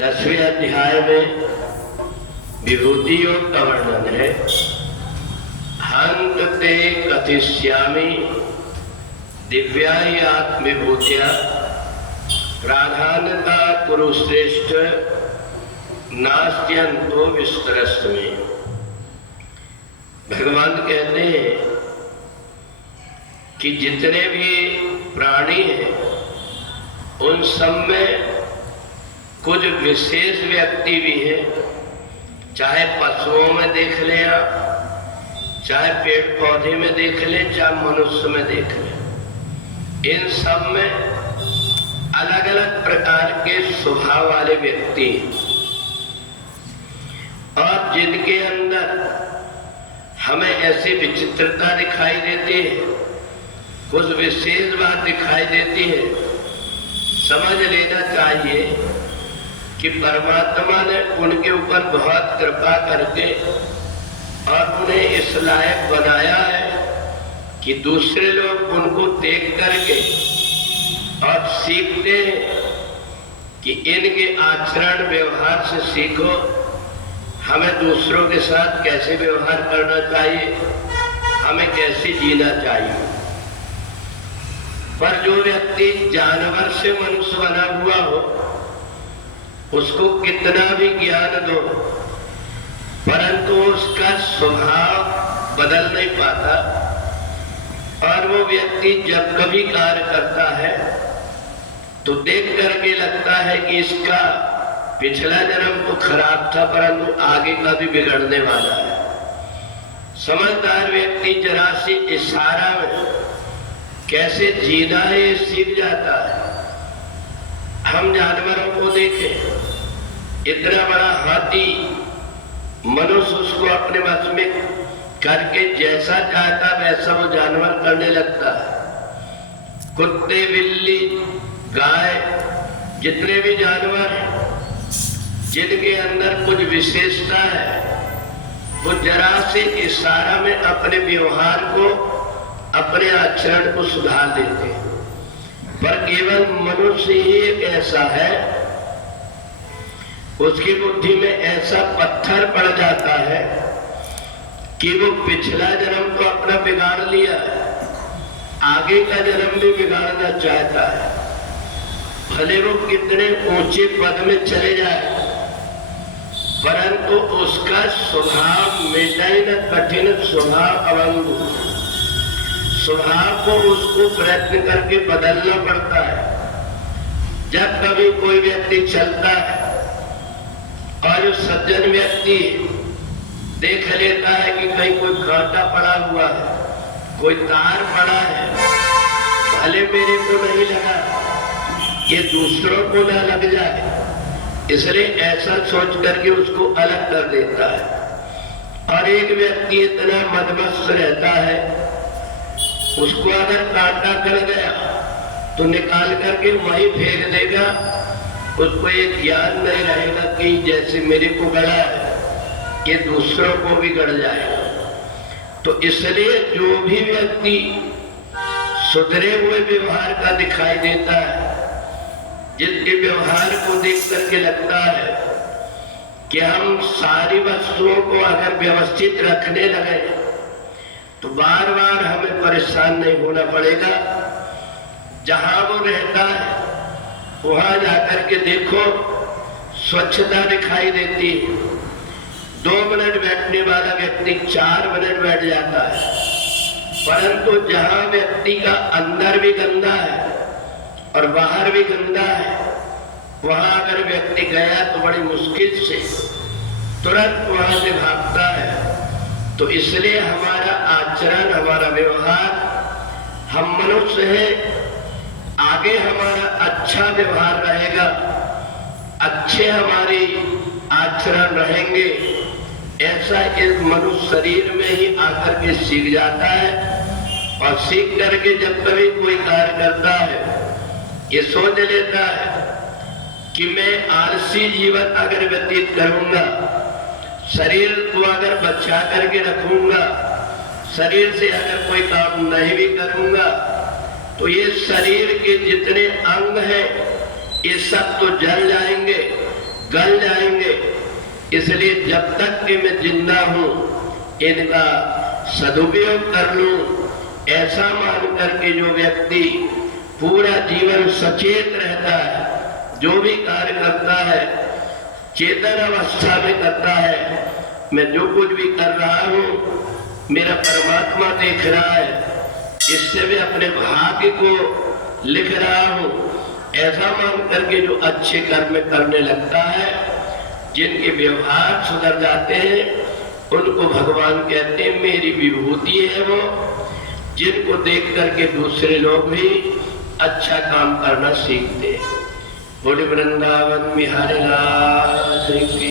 10वें अध्याय में विभूति योग का वर्णन है। हंत ते कथिष्यामि दिव्याहि आत्मविभूत्या प्राधान्यता कुरु श्रेष्ठ नास्त्यंतो विस्तरस्मे। भगवान कहते हैं कि जितने भी प्राणी हैं उन सब में कुछ विशेष व्यक्ति भी हैं, चाहे पशुओं में देख लें आप, चाहे पेड़ पौधे में देख लें, चाहे मनुष्य में देख लें। इन सब में अलग अलग प्रकार के स्वभाव वाले व्यक्ति हैं और जिनके अंदर हमें ऐसी विचित्रता दिखाई देती है, कुछ विशेष बात दिखाई देती है। समझ लेना चाहिए कि परमात्मा ने उनके ऊपर बहुत कृपा करके और उन्हें इस लायक बनाया है कि दूसरे लोग उनको देख करके और सीखते हैं कि इनके आचरण व्यवहार से सीखो, हमें दूसरों के साथ कैसे व्यवहार करना चाहिए, हमें कैसे जीना चाहिए। पर जो व्यक्ति जानवर से मनुष्य बना हुआ हो, उसको कितना भी ज्ञान दो परंतु उसका स्वभाव बदल नहीं पाता और वो व्यक्ति जब कभी कार्य करता है तो देख करके लगता है कि इसका पिछला जन्म तो खराब था परंतु आगे का भी बिगड़ने वाला है। समझदार व्यक्ति जरा सी इशारा में कैसे जीना है ये सीख जाता है। हम जानवरों को देखें, इतना बड़ा हाथी, मनुष्य उसको अपने वश में करके जैसा चाहता वैसा वो जानवर करने लगता है। कुत्ते, बिल्ली, गाय, जितने भी जानवर हैं जिनके अंदर कुछ विशेषता है, वो जरा से इशारा में अपने व्यवहार को, अपने आचरण को सुधार देते हैं। पर केवल मनुष्य ही एक ऐसा है, उसकी बुद्धि में ऐसा पत्थर पड़ जाता है कि वो पिछला जन्म तो अपना बिगाड़ लिया, आगे का जन्म भी बिगाड़ना चाहता है। भले वो कितने ऊंचे पद में चले जाए परंतु उसका स्वभाव मिटाई न कठिन स्वभाव अवंगु, स्वभाव को उसको प्रयत्न करके बदलना पड़ता है। जब कभी कोई व्यक्ति चलता है और जो सज्जन व्यक्ति देख लेता है कि कहीं कोई कांटा पड़ा हुआ है, कोई तार पड़ा है, भले मेरे को नहीं लगा, ये दूसरों को ना लग जाए, इसलिए ऐसा सोच करके उसको अलग कर देता है। और एक व्यक्ति इतना मदमस्त रहता है, उसको अगर कांटा कर गया तो निकाल करके वहीं फेंक देगा, उसको ये ज्ञान नहीं रहेगा कि जैसे मेरे को गड़ा है ये दूसरों को भी गड़ जाएगा। तो इसलिए जो भी व्यक्ति सुधरे हुए व्यवहार का दिखाई देता है, जिसके व्यवहार को देख करके लगता है कि हम सारी वस्तुओं को अगर व्यवस्थित रखने लगे तो बार बार हमें परेशान नहीं होना पड़ेगा। जहां वो रहता है वहां जाकर के देखो स्वच्छता दिखाई देती है। 2 मिनट बैठने वाला व्यक्ति 4 मिनट बैठ जाता है, परंतु जहां व्यक्ति का अंदर भी गंदा है और बाहर भी गंदा है, वहां अगर व्यक्ति गया तो बड़ी मुश्किल से तुरंत वहां से भागता है। तो इसलिए हमारा आचरण, हमारा व्यवहार, हम मनुष्य हैं, आगे हमारा अच्छा व्यवहार रहेगा, अच्छे हमारी आचरण रहेंगे, ऐसा इस मनुष्य शरीर में ही आकर के सीख जाता है। और सीख करके जब कभी कोई कार्य करता है ये सोच लेता है कि मैं आलसी जीवन अगर व्यतीत करूंगा, शरीर को अगर बचा करके रखूंगा, शरीर से अगर कोई काम नहीं भी करूंगा तो ये शरीर के जितने अंग हैं ये सब तो जल जाएंगे, गल जाएंगे। इसलिए जब तक कि मैं जिंदा हूं इनका सदुपयोग कर लूं, ऐसा मान करके जो व्यक्ति पूरा जीवन सचेत रहता है, जो भी कार्य करता है चेतन अवस्था में करता है, मैं जो कुछ भी कर रहा हूं मेरा परमात्मा देख रहा है, इससे भी अपने भाग्य को लिख रहा हूं, ऐसा मान करके जो अच्छे कर्म करने लगता है, जिनके व्यवहार सुधर जाते हैं, उनको भगवान कहते हैं मेरी विभूति है वो, जिनको देख करके दूसरे लोग भी अच्छा काम करना सीखते हैं। बोले वृंदावन बिहारी लाल की।